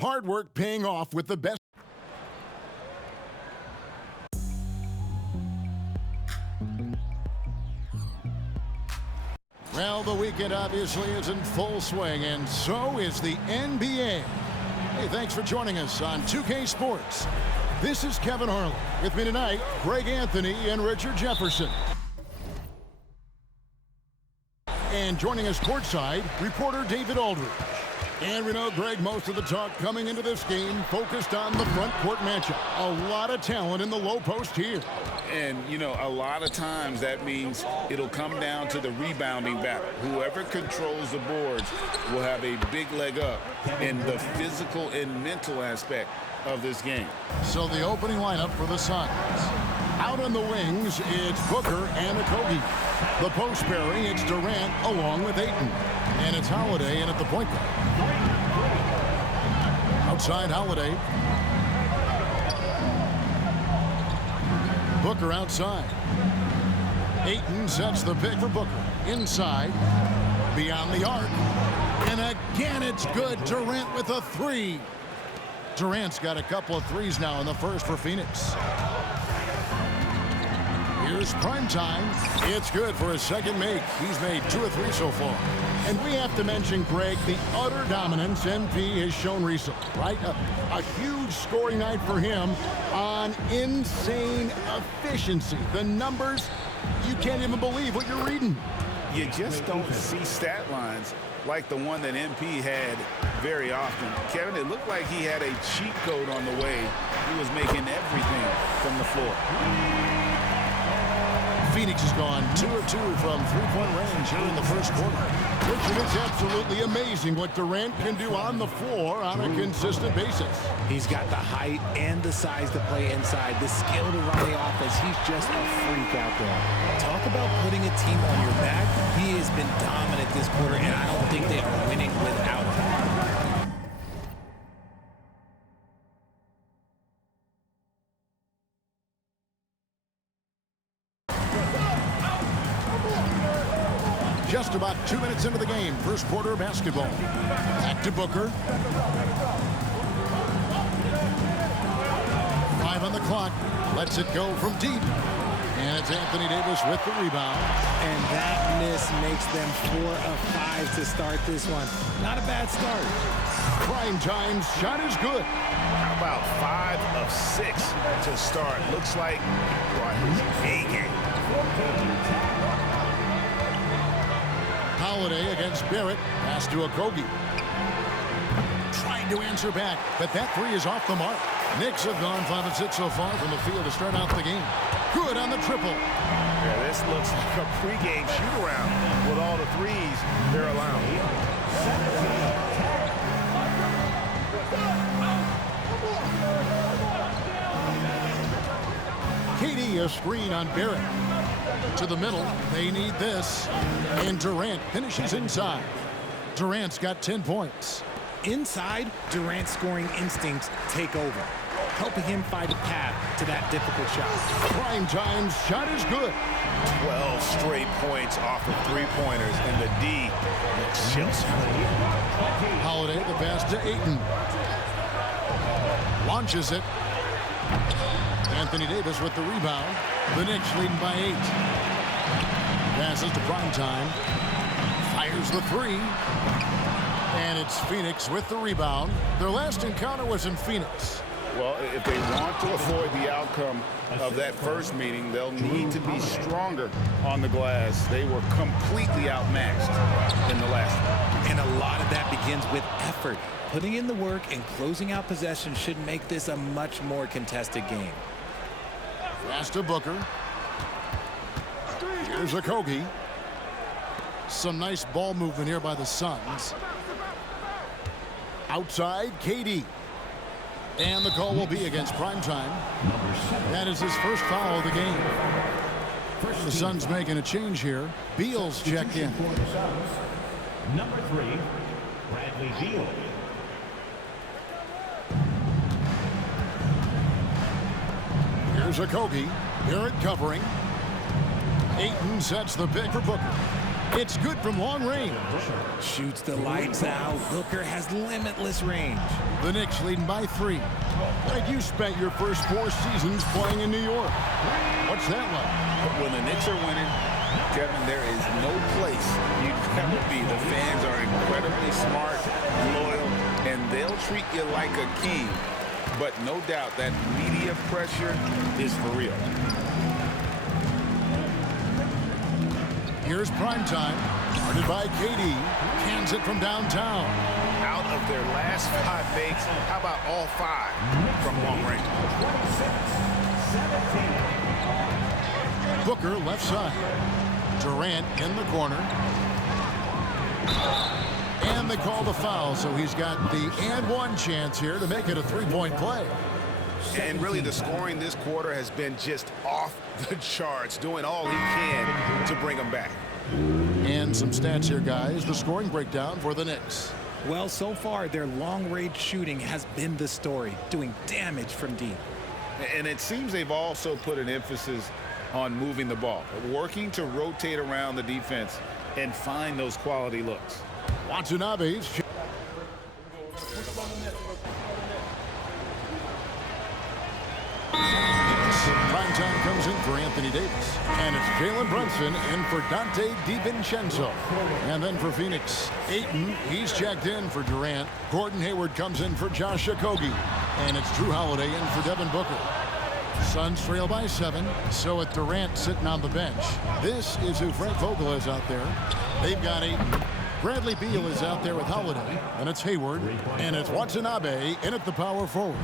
Hard work paying off with the best. Well, the weekend obviously is in full swing, and so is the NBA. Hey, thanks for joining us on 2K Sports. This is Kevin Harlan. With me tonight, Greg Anthony and Richard Jefferson. And joining us courtside, reporter David Aldridge. And we know, Greg, most of the talk coming into this game focused on the front court matchup. A lot of talent in the low post here. And, you know, a lot of times that means it'll come down to the rebounding battle. Whoever controls the boards will have a big leg up in the physical and mental aspect of this game. So the opening lineup for the Suns. Out on the wings, it's Booker and Okogie. The post pairing, it's Durant along with Ayton. And it's Holiday in at the point guard. Outside Holiday. Booker outside. Ayton sets the pick for Booker. Inside. Beyond the arc. And again, it's good. Durant with a three. Durant's got a couple of threes now in the first for Phoenix. Here's prime time. It's good for his second make. He's made 2 or 3 so far. And we have to mention, Greg, the utter dominance MP has shown recently, right? A huge scoring night for him on insane efficiency. The numbers, you can't even believe what you're reading. You just don't see stat lines like the one that MP had very often. Kevin, it looked like he had a cheat code on the way. He was making everything from the floor. Phoenix has gone 2 of 2 from three-point range here in the first quarter. Richard, it's absolutely amazing what Durant can do on the floor on a consistent basis. He's got the height and the size to play inside, the skill to run the offense. He's just a freak out there. Talk about putting a team on your back. He has been dominant this quarter, and I don't think they are winning without him. Just about 2 minutes into the game, first quarter of basketball. Back to Booker. 5 on the clock. Lets it go from deep. And it's Anthony Davis with the rebound. And that miss makes them 4 of 5 to start this one. Not a bad start. Prime time's shot is good. How about 5 of 6 to start? Looks like his A game. Holiday against Barrett. Pass to Okogie. Trying to answer back, but that three is off the mark. Knicks have gone 5 of 6 so far from the field to start out the game. Good on the triple. Yeah, this looks like a pregame shoot-around with all the threes they're allowing. KD a screen on Barrett. To the middle, they need this. And Durant finishes inside. Durant's got 10 points. Inside, Durant's scoring instincts take over, helping him find a path to that difficult shot. Prime time's shot is good. 12 straight points off of three-pointers, and the D looks chills. Holiday, the pass to Ayton. Launches it. Anthony Davis with the rebound. The Knicks leading by 8. Passes to prime time. Fires the three. And it's Phoenix with the rebound. Their last encounter was in Phoenix. Well, if they want to avoid the outcome of that first meeting, they'll need to be stronger on the glass. They were completely outmatched in the last one. And a lot of that begins with effort. Putting in the work and closing out possession should make this a much more contested game. Pass to Booker. Here's Okogie. Some nice ball movement here by the Suns. Outside, KD. And the call will be against primetime. That is his first foul of the game. The Suns making a change here. Beal's checked in. Number 3, Bradley Beal. Here's Okogie. Barrett covering. Ayton sets the pick for Booker. It's good from long range. Shoots the lights out. Booker has limitless range. The Knicks leading by 3. Greg, you spent your first 4 seasons playing in New York. What's that like? When the Knicks are winning, Kevin, there is no place you'd rather be. The fans are incredibly smart, loyal, and they'll treat you like a king. But no doubt that media pressure is for real. Here's primetime, guarded by KD. Cans it from downtown. Out of their last 5 makes, how about all 5 from long range? 17. Booker left side. Durant in the corner. And they call the foul, so he's got the and one chance here to make it a 3-point play. And really the scoring this quarter has been just off the charts, doing all he can to bring them back. And some stats here, guys. The scoring breakdown for the Knicks. Well, so far, their long-range shooting has been the story, doing damage from deep. And it seems they've also put an emphasis on moving the ball, working to rotate around the defense and find those quality looks. Watanabe's. Primetime comes in for Anthony Davis. And it's Jalen Brunson in for Dante DiVincenzo. And then for Phoenix, Ayton, he's checked in for Durant. Gordon Hayward comes in for Josh Okogie. And it's Drew Holiday in for Devin Booker. Suns trail by 7, so with Durant sitting on the bench. This is who Frank Vogel is out there. They've got Ayton. Bradley Beal is out there with Holiday, and it's Hayward, and it's Watanabe in at the power forward.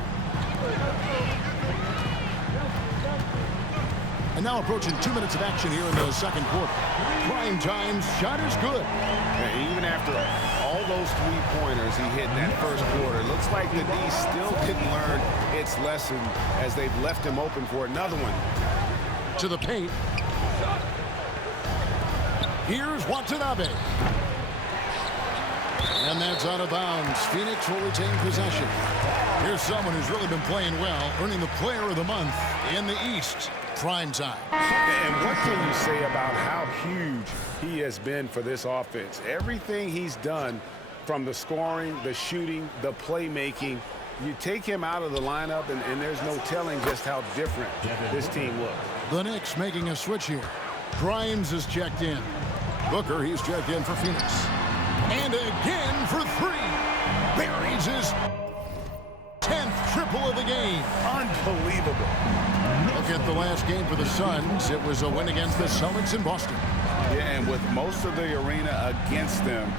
And now approaching 2 minutes of action here in the second quarter. Prime time shot is good. And even after all those 3-pointers he hit in that first quarter, looks like the D still didn't learn its lesson as they've left him open for another one. To the paint. Here's Watanabe. And that's out of bounds. Phoenix will retain possession. Here's someone who's really been playing well, earning the Player of the Month in the East. Prime time. And what can you say about how huge he has been for this offense? Everything he's done, from the scoring, the shooting, the playmaking, you take him out of the lineup and there's no telling just how different this team looks. The Knicks making a switch here. Grimes is checked in. Booker, he's checked in for Phoenix. And again for 3. Buries his 10th triple of the game. Unbelievable. Look at the last game for the Suns. It was a win against the Celtics in Boston. Yeah, and with most of the arena against them,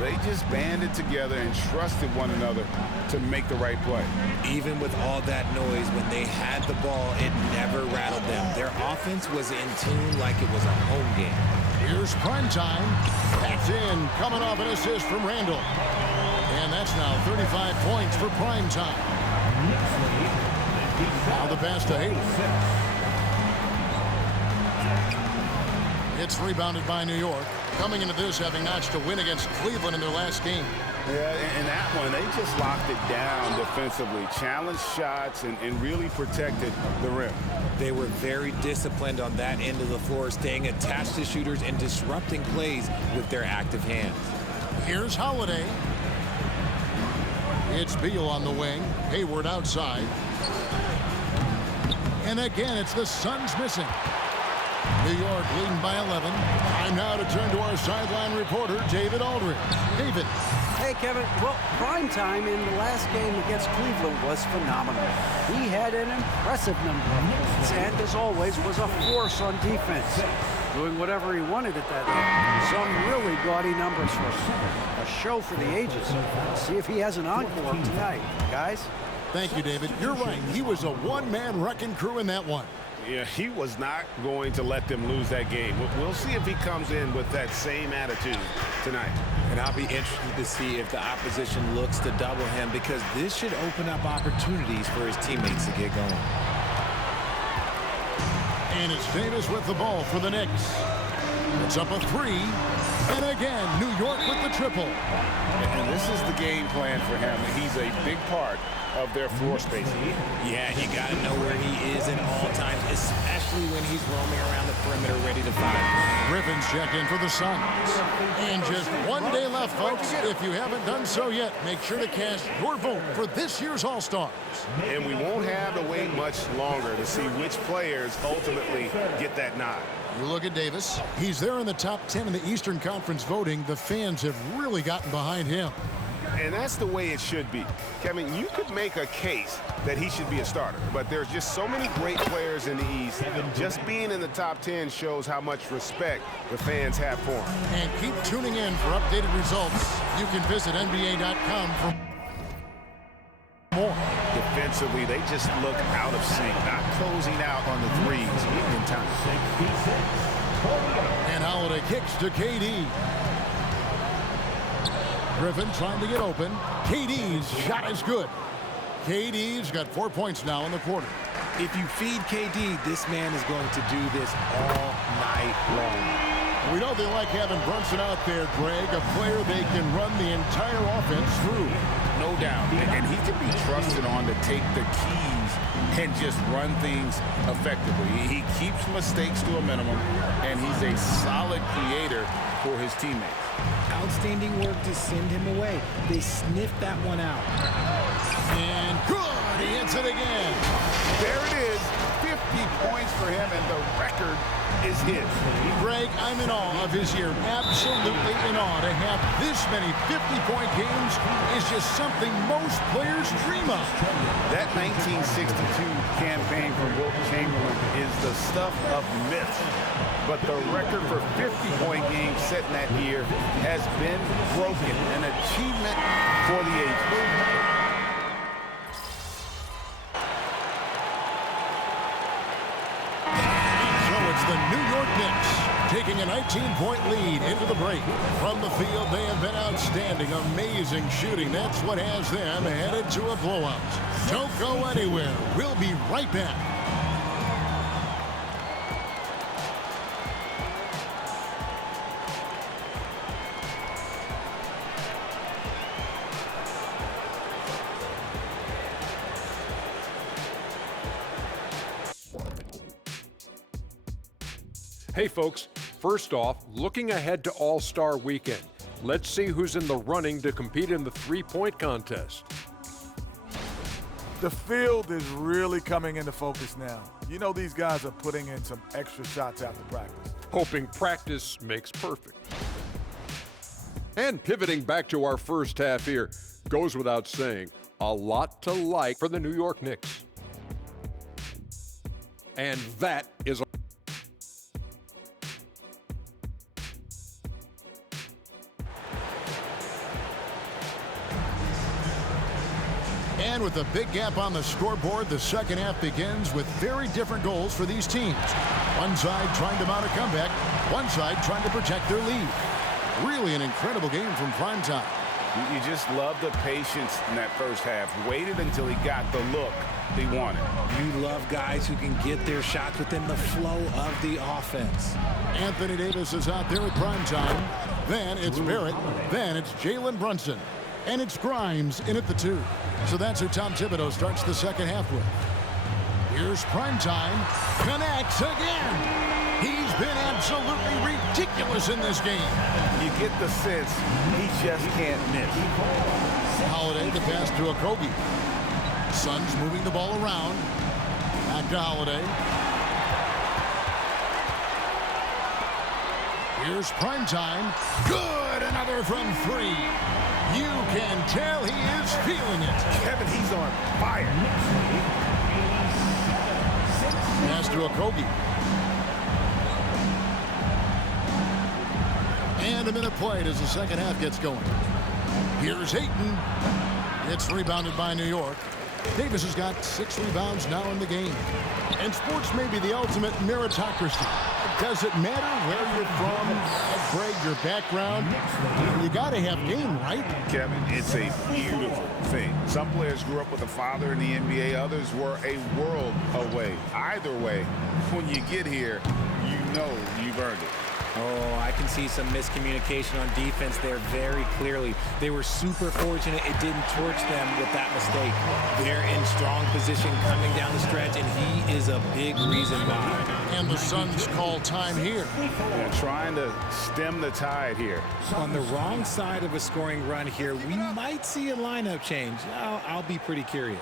they just banded together and trusted one another to make the right play. Even with all that noise, when they had the ball, it never rattled them. Their offense was in tune like it was a home game. Here's primetime. That's in, coming off an assist from Randall. And that's now 35 points for primetime. Now the pass to Hayward. It's rebounded by New York. Coming into this, having notched a win against Cleveland in their last game. Yeah, and that one, they just locked it down defensively, challenged shots, and really protected the rim. They were very disciplined on that end of the floor, staying attached to shooters and disrupting plays with their active hands. Here's Holiday. It's Beal on the wing. Hayward outside. And again, it's the Suns missing. New York leading by 11. Time now to turn to our sideline reporter, David Aldridge. David. Hey, Kevin. Well, prime time in the last game against Cleveland was phenomenal. He had an impressive number of points and, as always, was a force on defense, doing whatever he wanted at that end. Some really gaudy numbers for him. A show for the ages. See if he has an encore tonight, guys. Thank you, David. You're right. He was a one-man wrecking crew in that one. Yeah, he was not going to let them lose that game. We'll see if he comes in with that same attitude tonight. And I'll be interested to see if the opposition looks to double him, because this should open up opportunities for his teammates to get going. And it's Davis with the ball for the Knicks. It's up a 3. And again, New York with the triple. And this is the game plan for him. He's a big part of their floor spacing. Yeah, you got to know where he is at all times, especially when he's roaming around the perimeter ready to fire. Griffins check in for the Suns. And just 1 day left, folks. If you haven't done so yet, make sure to cast your vote for this year's All-Stars. And we won't have to wait much longer to see which players ultimately get that nod. You look at Davis. He's there in the top 10 in the Eastern Conference voting. The fans have really gotten behind him. And that's the way it should be. Kevin, you could make a case that he should be a starter, but there's just so many great players in the East. Just being in the top 10 shows how much respect the fans have for him. And keep tuning in for updated results. You can visit NBA.com for more. Defensively, they just look out of sync, not closing out on the threes in time. And Holiday kicks to KD. Griffin trying to get open. KD's shot is good. KD's got 4 points now in the quarter. If you feed KD, this man is going to do this all night long. We know they like having Brunson out there, Greg, a player they can run the entire offense through. No doubt. And he can be trusted on to take the keys and just run things effectively. He keeps mistakes to a minimum, and he's a solid creator for his teammates. Outstanding work to send him away. They sniffed that one out. And good. He hits it again. There it is. 50 points for him, and the record is his. Greg, I'm in awe of his year. Absolutely in awe. To have this many 50-point games is just something most players dream of. That 1962 campaign from Wilt Chamberlain is the stuff of myth. But the record for 50-point games set in that year has been broken, an achievement for the ages. The New York Knicks taking a 19-point lead into the break. From the field, they have been outstanding. Amazing shooting. That's what has them headed to a blowout. Don't go anywhere. We'll be right back. Hey folks, first off, looking ahead to All-Star Weekend. Let's see who's in the running to compete in the three-point contest. The field is really coming into focus now. You know these guys are putting in some extra shots after practice. Hoping practice makes perfect. And pivoting back to our first half here, goes without saying, a lot to like for the New York Knicks. And that is a And with a big gap on the scoreboard, the second half begins with very different goals for these teams. One side trying to mount a comeback, one side trying to protect their lead. Really an incredible game from primetime. You just love the patience in that first half. Waited until he got the look he wanted. You love guys who can get their shots within the flow of the offense. Anthony Davis is out there at primetime. Then it's Barrett. Then it's Jalen Brunson. And it's Grimes in at the 2. So that's who Tom Thibodeau starts the second half with. Here's primetime. Connects again. He's been absolutely ridiculous in this game. You get the sense he just can't miss. Holiday, the pass to Okogie. Suns moving the ball around. Back to Holiday. Here's primetime. Good. Another from 3. You can tell he is feeling it. Kevin, he's on fire. Pass to Okogie. And a minute played as the second half gets going. Here's Ayton. It's rebounded by New York. Davis has got 6 rebounds now in the game. And sports may be the ultimate meritocracy. Does it matter where you're from, Greg, your background? You got to have game, right? Kevin, it's a beautiful thing. Some players grew up with a father in the NBA. Others were a world away. Either way, when you get here, you know you've earned it. Oh, I can see some miscommunication on defense there very clearly. They were super fortunate it didn't torch them with that mistake. They're in strong position coming down the stretch, and he is a big reason why. And the Suns call time here. They're trying to stem the tide here. On the wrong side of a scoring run here, we might see a lineup change. I'll be pretty curious.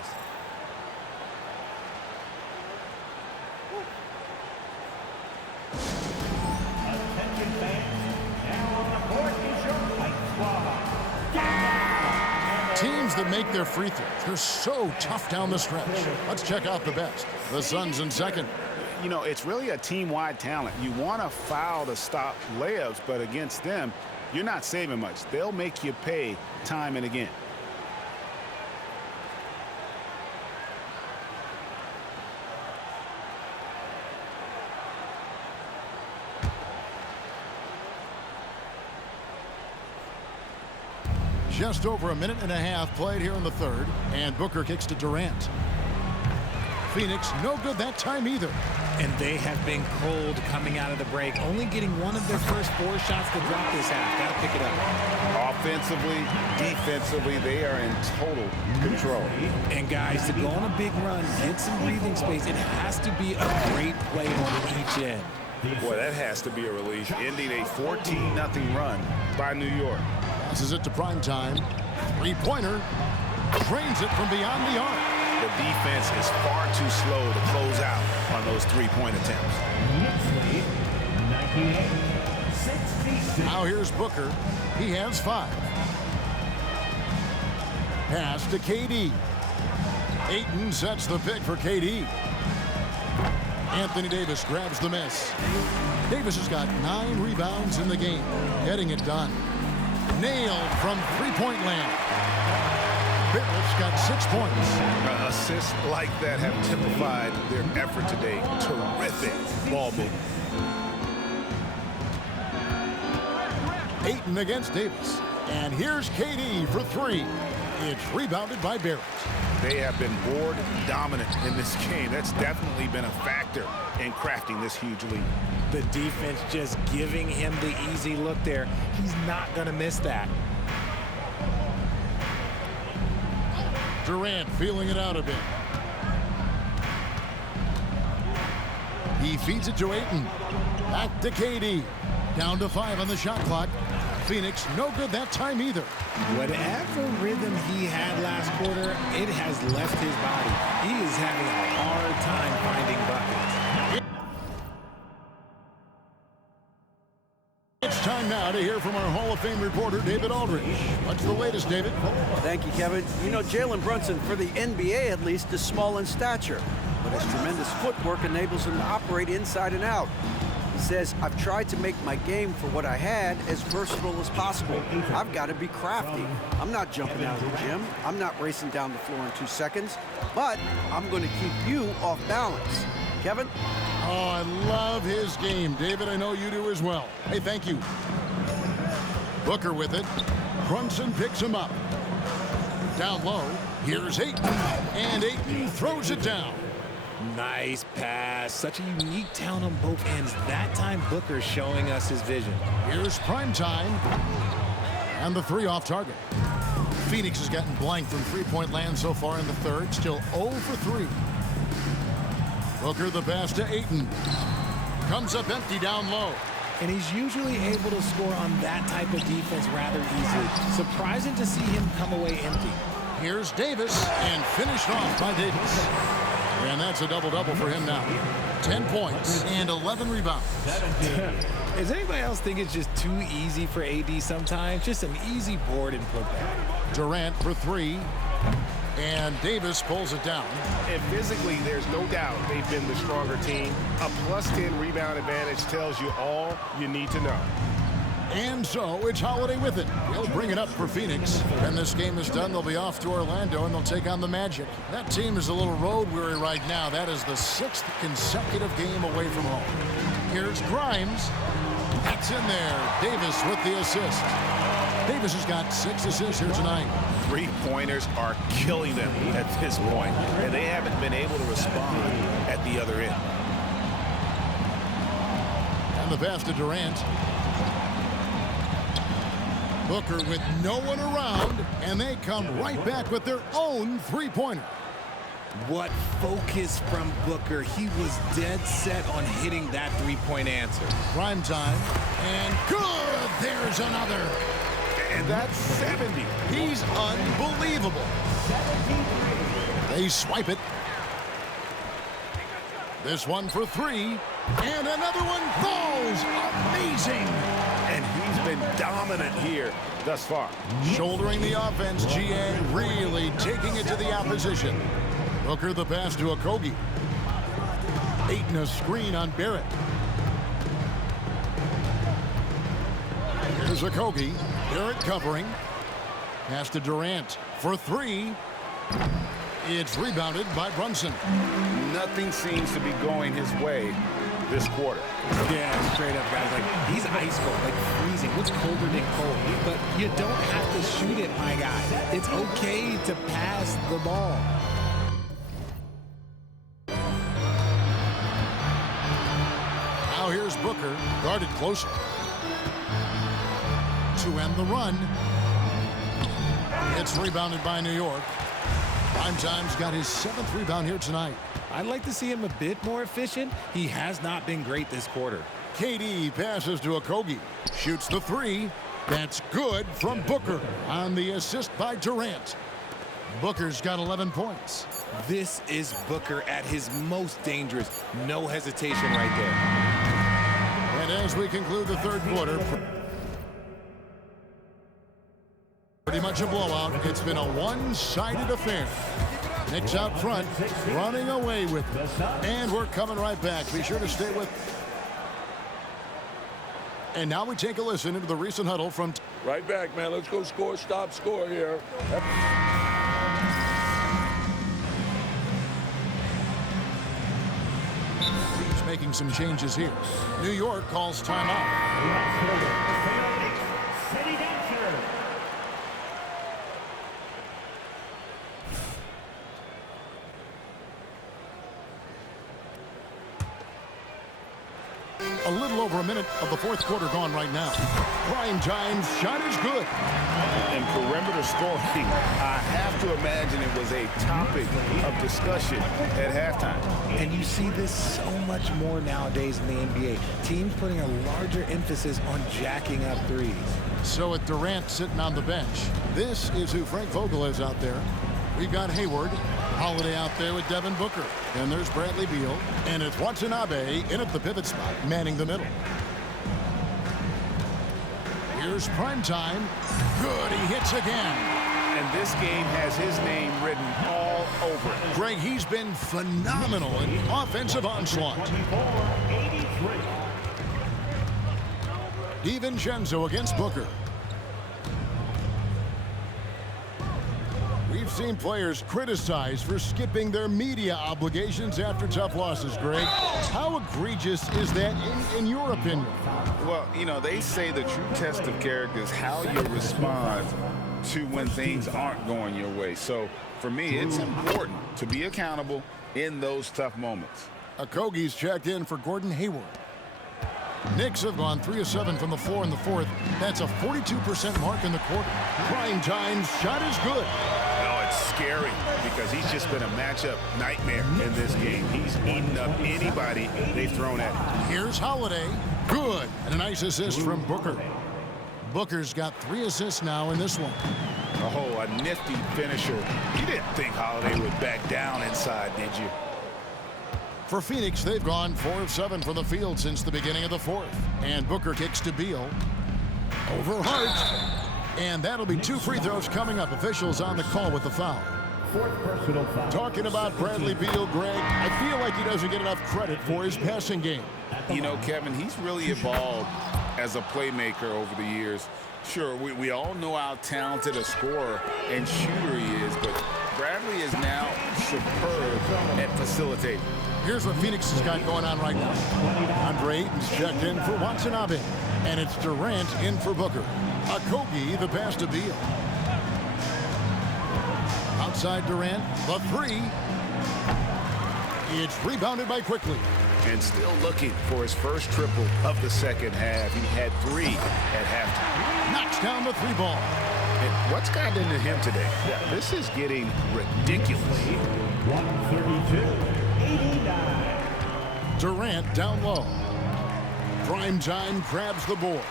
Teams that make their free throws, they're so tough down the stretch. Let's check out the best. The Suns in second. You know, it's really a team-wide talent. You want to foul to stop layups, but against them, you're not saving much. They'll make you pay time and again. Just over a minute and a half played here in the third, and Booker kicks to Durant. Phoenix no good that time either. And they have been cold coming out of the break, only getting one of their first 4 shots to drop this half. Got to pick it up. Offensively, defensively, they are in total control. And guys, to go on a big run, get some breathing space, it has to be a great play on each end. Boy, that has to be a relief, ending a 14-0 run by New York. Passes it to primetime. Three-pointer. Drains it from beyond the arc. The defense is far too slow to close out on those three-point attempts. Now here's Booker. He has 5. Pass to KD. Ayton sets the pick for KD. Anthony Davis grabs the miss. Davis has got 9 rebounds in the game. Getting it done. Nailed from three-point land. Barrett's got 6 points. Assists like that have typified their effort today. Terrific ball movement. Ayton against Davis. And here's KD for 3. It's rebounded by Barrett. They have been board dominant in this game. That's definitely been a factor in crafting this huge lead. The defense just giving him the easy look there. He's not going to miss that. Durant feeling it out a bit. He feeds it to Ayton. Back to KD. Down to 5 on the shot clock. Phoenix no good that time either. Whatever rhythm he had last quarter, it has left his body. He is having a hard time finding buckets. It's time now to hear from our Hall of Fame reporter, David Aldridge. What's the latest, David? Thank you, Kevin. You know, Jalen Brunson, for the NBA at least, is small in stature, but his tremendous footwork enables him to operate inside and out. He says, I've tried to make my game for what I had as versatile as possible. I've got to be crafty. I'm not jumping out of the gym. I'm not racing down the floor in 2 seconds, but I'm going to keep you off balance. Kevin? Oh, I love his game. David, I know you do as well. Hey, thank you. Booker with it. Brunson picks him up. Down low. Here's Ayton. And Ayton throws it down. Nice pass. Such a unique talent on both ends. That time, Booker showing us his vision. Here's primetime. And the 3 off target. Phoenix has gotten blanked from three-point land so far in the third. Still 0 for 3. Booker the pass to Ayton. Comes up empty down low. And he's usually able to score on that type of defense rather easily. Surprising to see him come away empty. Here's Davis, and finished off by Davis. And that's a double-double for him now. 10 points and 11 rebounds. Does anybody else think it's just too easy for AD sometimes? Just an easy board and putback. Durant for 3. And Davis pulls it down. And physically, there's no doubt they've been the stronger team. A +10 rebound advantage tells you all you need to know. And so it's Holiday with it. He'll bring it up for Phoenix. When this game is done, they'll be off to Orlando, and they'll take on the Magic. That team is a little road-weary right now. That is the 6th consecutive game away from home. Here's Grimes. That's in there. Davis with the assist. Davis has got 6 assists here tonight. Three-pointers are killing them at this point, and they haven't been able to respond at the other end. And the pass to Durant. Booker with no one around, and they come right back with their own three-pointer. What focus from Booker. He was dead set on hitting that three-point answer. Prime time, and good! There's another. And that's 70. He's unbelievable. They swipe it. This one for three, and another one falls. Amazing. And he's been dominant here thus far. Shouldering the offense, GA really taking it to the opposition. Booker the pass to Okogie. Aiton a screen on Barrett. Here's Okogie. Barrett covering. Pass to Durant for three. It's rebounded by Brunson. Nothing seems to be going his way this quarter. Yeah, straight up, guys. Like, he's ice cold, like freezing. What's colder than cold? But you don't have to shoot it, my guy. It's okay to pass the ball. Now here's Booker, guarded closer. To end the run. It's rebounded by New York. Primetime's got his 7th rebound here tonight. I'd like to see him a bit more efficient. He has not been great this quarter. KD passes to Okogie. Shoots the three. That's good from Booker on the assist by Durant. Booker's got 11 points. This is Booker at his most dangerous. No hesitation right there. And as we conclude the third quarter, pretty much a blowout. It's been a one-sided affair. Knicks out front, running away with it. And we're coming right back. Be sure to stay with. And now we take a listen into the recent huddle from... Right back, man. Let's go score, stop, score here. He's making some changes here. New York calls timeout. A little over a minute of the fourth quarter gone right now. Prime time shot is good. And perimeter scoring, I have to imagine it was a topic of discussion at halftime. And you see this so much more nowadays in the NBA. Teams putting a larger emphasis on jacking up threes. So with Durant sitting on the bench, this is who Frank Vogel is out there. We've got Hayward, Holiday out there with Devin Booker. And there's Bradley Beal. And it's Watanabe in at the pivot spot, manning the middle. Here's Primetime. Good, he hits again. And this game has his name written all over it. Greg, he's been phenomenal in offensive onslaught. DiVincenzo against Booker. We've seen players criticized for skipping their media obligations after tough losses, Greg. How egregious is that in your opinion? Well, you know, they say the true test of character is how you respond to when things aren't going your way. So, for me, it's important to be accountable in those tough moments. Okogie's checked in for Gordon Hayward. Knicks have gone 3 of 7 from the floor in the fourth. That's a 42% mark in the quarter. Primetime's shot is good. No, it's scary because he's just been a matchup nightmare in this game. He's eaten up anybody they've thrown at him. Here's Holiday. Good. And a nice assist from Booker. Booker's got 3 assists now in this one. Oh, a nifty finisher. You didn't think Holiday would back down inside, did you? For Phoenix, they've gone 4 of 7 from the field since the beginning of the fourth. And Booker kicks to Beal. Over Hart. And that'll be 2 free throws coming up. Officials on the call with the foul. Talking about Bradley Beal, Greg, I feel like he doesn't get enough credit for his passing game. You know, Kevin, he's really evolved as a playmaker over the years. Sure, we all know how talented a scorer and shooter he is, but Bradley is now superb at facilitating. Here's what Phoenix has got going on right now. Andre Ayton's checked in for Watanabe. And it's Durant in for Booker. Okogie, the pass to Beal. Outside Durant, the 3. It's rebounded by Quickly. and still looking for his first triple of the second half. He had 3 at halftime. Knocks down the 3 ball. And what's gotten into him today? Yeah, this is getting ridiculous. 132-89. Durant down low. Primetime grabs the board.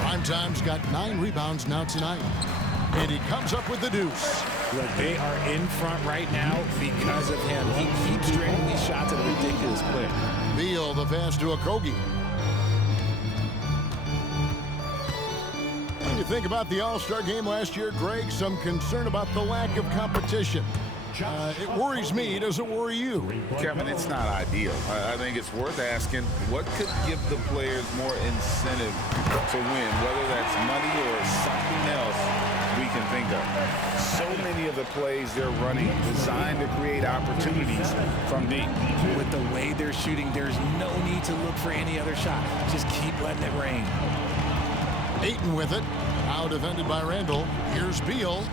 Primetime's got 9 rebounds now tonight. And he comes up with the deuce. Look, they are in front right now because of him. He keeps draining these shots at a ridiculous clip. Beal the pass to Okogie. When you think about the All-Star game last year, Greg, some concern about the lack of competition. It worries me. Does it worry you? Kevin, it's not ideal. I think it's worth asking what could give the players more incentive to win, whether that's money or something else we can think of. So many of the plays they're running designed to create opportunities from deep. With the way they're shooting, there's no need to look for any other shot. Just keep letting it rain. Ayton with it. Now defended by Randall. Here's Beal.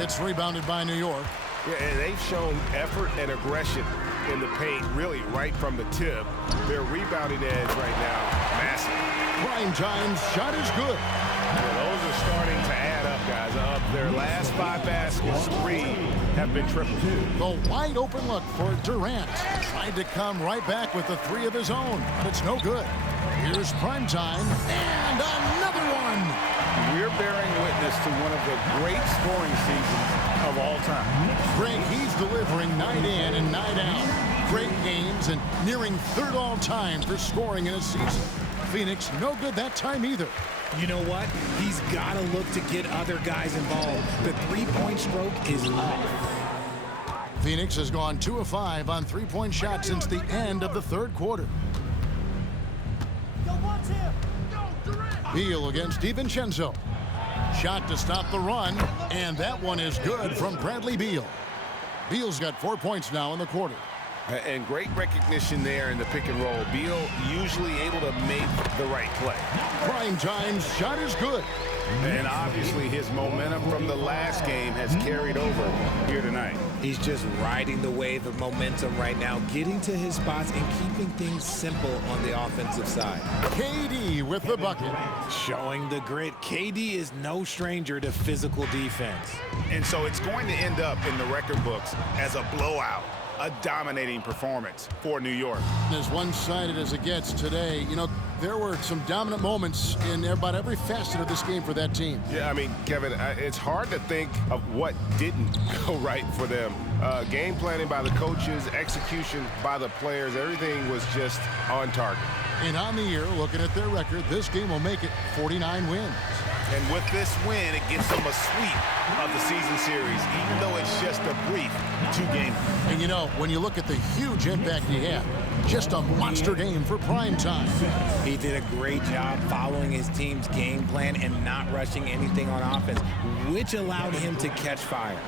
It's rebounded by New York. Yeah, and they've shown effort and aggression in the paint, really right from the tip. Their rebounding edge right now, massive. Primetime's shot is good. Well, those are starting to add up, guys. Up their last 5 baskets, 3 have been tripled. The wide open look for Durant. Tried to come right back with the 3 of his own, but it's no good. Here's Primetime, and another one. We're bearing witness to one of the great scoring seasons of all time. Greg, he's delivering night in and night out. Great games and nearing 3rd all-time for scoring in a season. Phoenix, no good that time either. You know what? He's got to look to get other guys involved. The 3-point stroke is off. Phoenix has gone 2 of 5 on 3-point shots since the end of the 3rd quarter. Beal against DiVincenzo. Shot to stop the run, and that one is good from Bradley Beal. Beal's got 4 points now in the quarter. And great recognition there in the pick and roll. Beal usually able to make the right play. Primetime's shot is good. And obviously his momentum from the last game has carried over here tonight. He's just riding the wave of momentum right now, getting to his spots and keeping things simple on the offensive side. KD with the bucket. Showing the grit. KD is no stranger to physical defense. And so it's going to end up in the record books as a blowout. A dominating performance for New York. As one-sided as it gets today, you know, there were some dominant moments in about every facet of this game for that team. Yeah, I mean, Kevin, it's hard to think of what didn't go right for them. Game planning by the coaches, execution by the players, everything was just on target. And on the year, looking at their record, this game will make it 49 wins. And with this win, it gives them a sweep of the season series, even though it's just a brief 2-game. And you know, when you look at the huge impact he had, just a monster game for Primetime. He did a great job following his team's game plan and not rushing anything on offense, which allowed him to catch fire.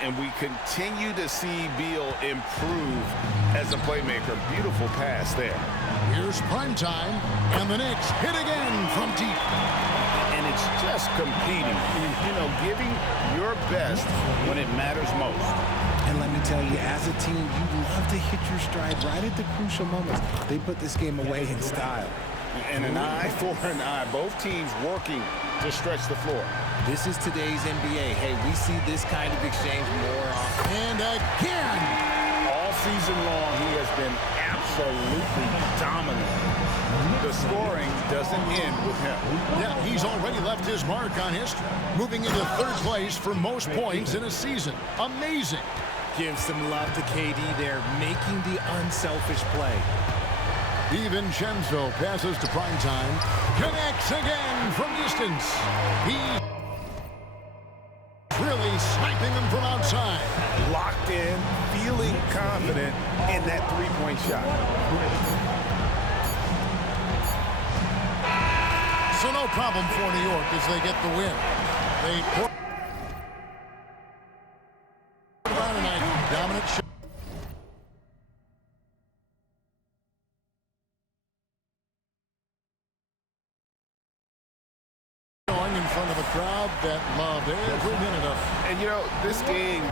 And we continue to see Beal improve as a playmaker. Beautiful pass there. Here's Primetime, and the Knicks hit again from deep. And it's just competing, you know, giving your best when it matters most. And let me tell you, as a team, you love to hit your stride right at the crucial moments. They put this game away in style. And an eye for an eye. Both teams working to stretch the floor. This is today's NBA. Hey, we see this kind of exchange more often. And again! All season long, he has been absolutely dominant. The scoring doesn't end with him. Yeah, he's already left his mark on history, moving into 3rd place for most points in a season. Amazing. Give some love to KD there, making the unselfish play. DiVincenzo passes to Primetime, connects again from distance. He's really sniping them from outside. Locked in, feeling confident in that 3-point shot. So no problem for New York as they get the win. They put tonight, dominant shot. Going in front of a crowd that loved every minute of it. And you know, this game